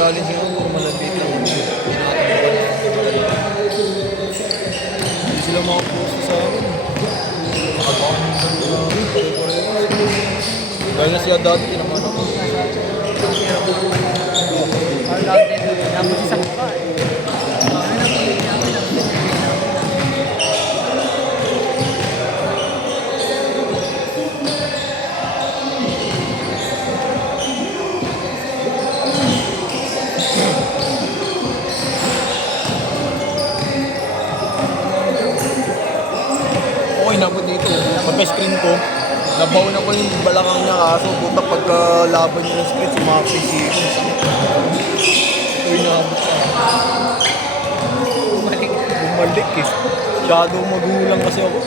challenge ko, puro malapit lang. Hindi sila makapost sa akin. Nakabaan lang namin, pare-pareho. Dahil na siya dati, naman ako. All out din. Dapat isang pa eh. Okay na po dito. Pagka-screen ko, nabaon ako yung balakang niya kaso puta pagka-laban niya ng screen, sumapay si ito yung naabot sa bumalik eh. Shadow magulang kasi ako.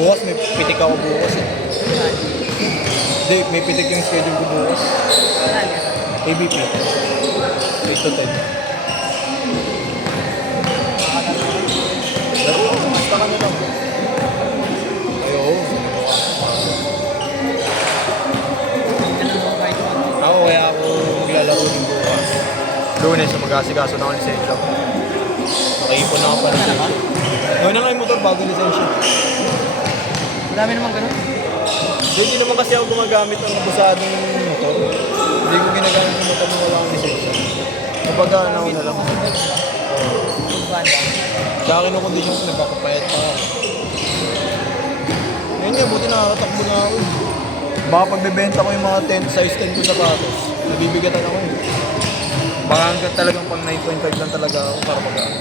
Bukas may pitik ako bukas eh. Hindi, may pitik yung schedule ko bukas. ABP. 8 to 10. Pero, basta ka na lang. Ayaw. Ako kaya ako maglalaro din bukas. Lunes sa mag-asikaso na ako lisensya. Nakaipon na ako para lisensya. Gawin na nga yung motor bago lisensya. Madami naman ganun. Hindi naman kasi ako gumagamit ng abusadong motor. Hindi ko ginagamit yung motor na wala akong lisensya. Kapag ano na lang. Sa akin ang kondisyon ko, nagpapapayat pa ako. Ngayon nga, buti nakakatakbo na ako. Baka pagbebenta ko yung mga 10 size 10 ko sapatos, nabibigatan ako eh. Baka hanggang talagang pang 9.5 lang talaga ako para mag-ano.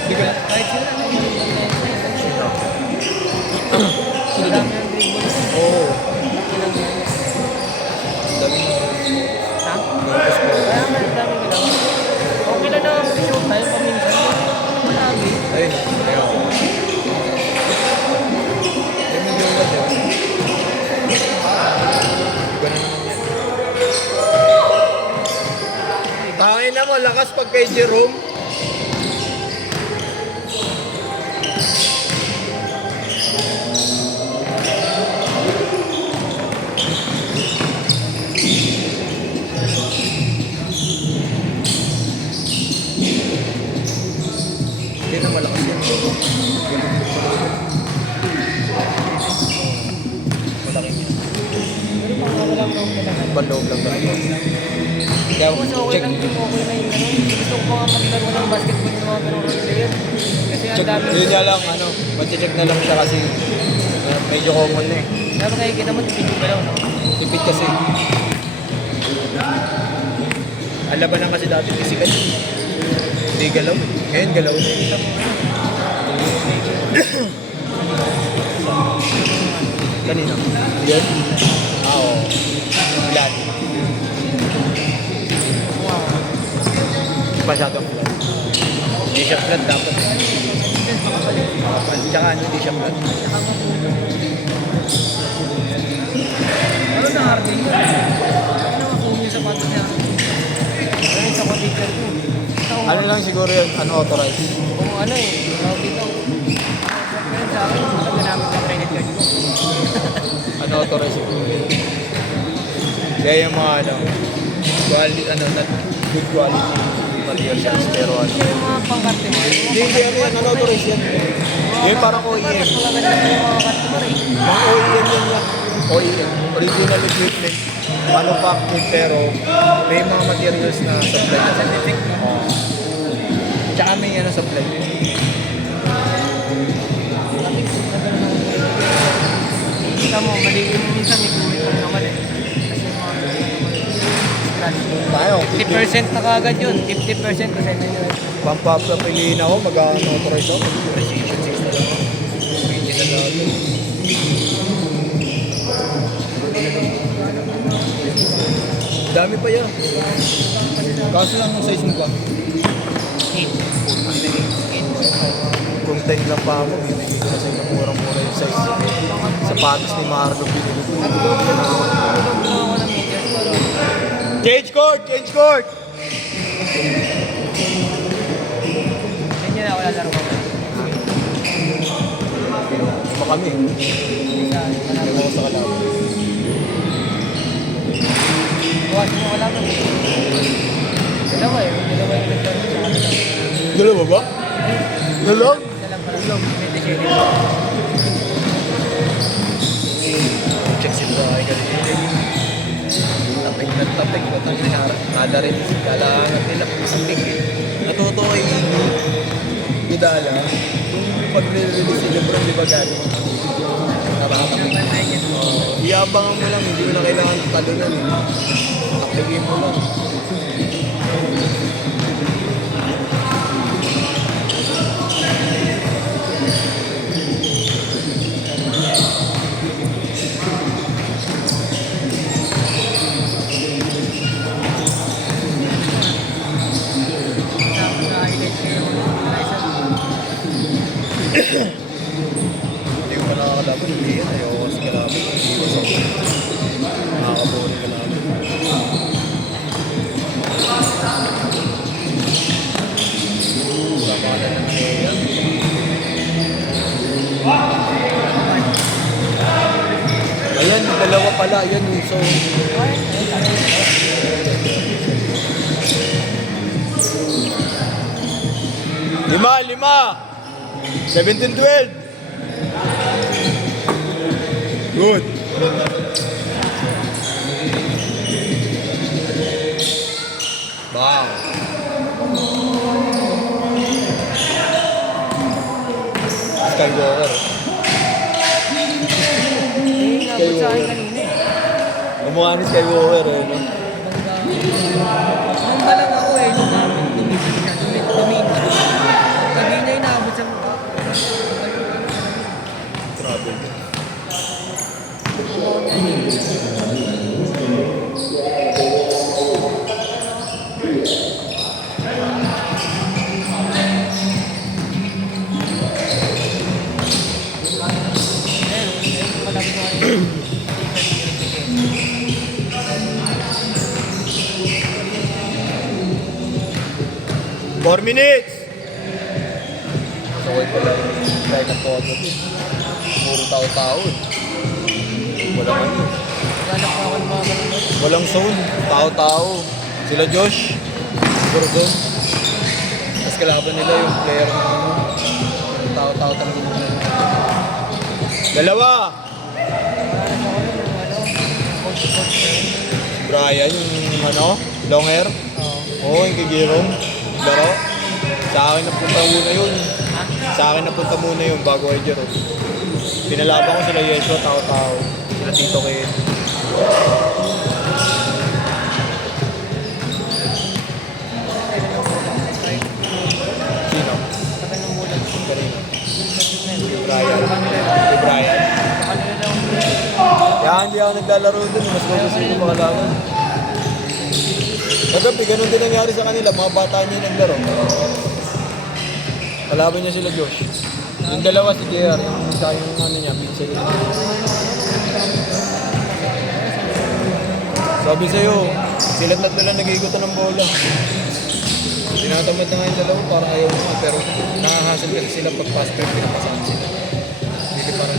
Hindi ka na. Kahit sila na yung Sino? Sino dami ng dribbles. Oo. Ilang years. Dami na. Ha? Gagos ko. Kaya nga ang dami nila. Okay lang na mag-show tayo paminsan. Malagi. Ayun. Ayaw. Ayun yung ganda dyan. Ganun naman yan. Tangin na mo, lakas pag kay Jerome. Hindi na malakas yan. Malaki yan. Bandoob lang talaga. Kaya Kasi okay check. lang din okay na yung ganun. Gusto ko mga maglaro ng basketball yung mga ganun player. Kasi ang Check. dami. Yun nga lang, ano, mag-check na lang siya kasi medyo common na eh. Kaya makikita mo, tipid pa daw, no? Tipid kasi. Ang labanan kasi dati physical. Hindi galaw. Ngayon galaw na. Kanina. Yan? Oo. Flat. Masyadong flat. Hindi siya flat dapat. Tsaka ano, hindi siya flat. Ano na Harvey? Ano nga kung yung sapatos niya? Ano yung sa computer ko? Ano lang siguro yun, ano authorized. Kung ano eh, tawag dito. Pero sa akin, ito ginamit ng credit card ko. Ano authorized siguro. Kaya yung mga ano, quality, ano, not good quality materials, pero ano. Kasi yung mga pangkarte mo, Hindi, ano authorized yan. Yun parang OEM. mas maganda yung mga customer eh. Mga OEM yan yan. OEM, original equipment, manufactured pero may mga materials na supply. Certificate, no? Tsaka may ano supply. Kita mo, mali yung minsan may kuwit lang naman eh. Kasi yung mga scratch. Tayo, 50% na kagad yun. 50% kasi na yun. pump-up na piliin ako, mag-authorize ako. Precision 6 na lang. Hindi na lang. Dami pa yan. Kaso lang ang size mo ba? 8. Kung 10 lang pa ako, bibili ko na sa inyo murang-mura yung size. Sapatos ni Marlo, binili ko. Change court! Change court! Ganyan na, wala laro ko. Iba kami. Iba ko sa kalaban. Bukas mo wala ko. Dalawa eh. Dalawa yung nagkaroon sa kanila. Dalawa ba? Dalawa? Dalang pala. Medyo Check si Bahay ka rin. Tapik na tapik. Batang inaharap. Kada rin. Kailangan nila. Tapik eh. Natuto ay Gudala. Yung pag-release si Lebron, di ba gano'n? Nakakapik. Iabangan mo lang. Hindi mo na kailangan talunan eh. Tapikin mo lang. Hindi ko pa nakakalaban. Hindi yan. Ayoko kasi kalaban. Iwas ako. Nakakaboring kalaban. Sama na ng yan. Ayan, dalawa pala. Ayan, so... Lima! 17-12. Good. Wow. Skywalker. nabot sa akin kanina eh. Kumukha ni Skywalker eh, no? Nung balang ako eh, nung dumitin siya, dumitin. Kanina yung naabot sa mukha. Travel. Malapit na kayo. 4 minutes! Sakay pala yung try na po ako. Puro tao-tao eh. Walang ano. Ganap pa ako ng mga ganun. Walang zone. Tao-tao. Sila Josh. Gordon. Tapos kalaban nila yung player ng ano. Tao-tao talaga nila. Dalawa! Ganap ako nun yung ano, coach na yun. Brian, yung ano, long hair. Oo, yung kigirong. Laro. Sa akin napunta muna yun. Sa akin napunta muna yun bago ay Jero. Pinalaban ko sila Yeshua, tao-tao. Sila Tito Ken. Sino? Tagal ng bulan. Kanina. Sa Brian. kanila Brian. lang. Kaya hindi ako naglalaro dun. Mas gusto ko makalaban. Kagabi, ganun din nangyari sa kanila. Mga bata niya yung naglaro. Kalaban niya sila Josh. Yung dalawa si JR. Yung sa yung ano niya, pinsan niya. Sabi sa'yo, sila tatlo lang nag-iigutan ng bola. Tinatamad na nga yung dalawa para ayaw mo. Pero nakahasal kasi sila pag pass pero pinapasahan sila. Hindi parang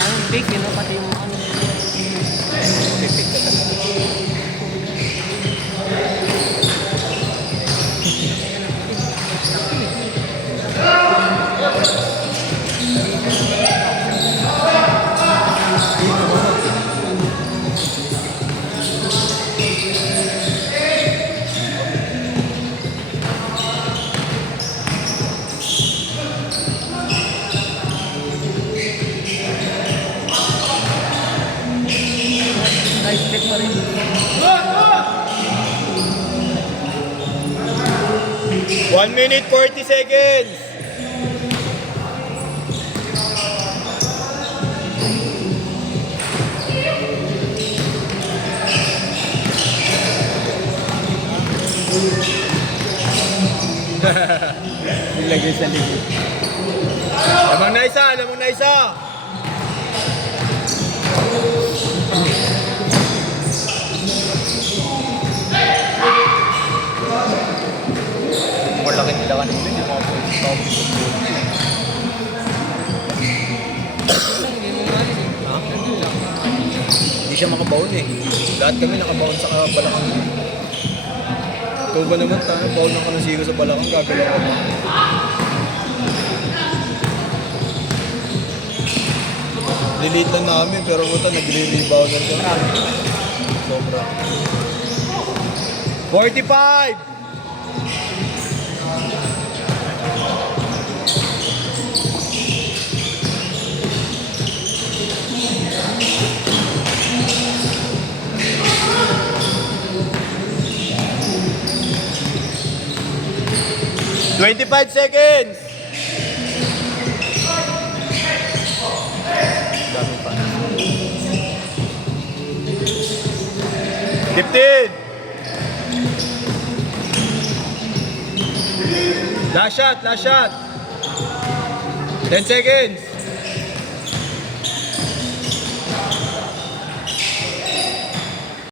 Ang big, yun, pati yung ano. pipik na talaga. Nice pick pa rin. 1 minute 40 seconds. Nilagay sa likod. Lamang na isa, lamang na isa. Malaki nila kanina, hindi mga pwede pa ako. Ha? Hindi siya makabaon eh. Lahat kami nakabaon sa balakang. Ikaw ba naman tayo, baon ng kanasigo sa balakang, gagawin ko mo. Lilate lang namin, pero buta nagre-rebound na siya. Sobra. 45! "25 seconds!" Dami pa. 15! Last shot, last shot! 10 seconds!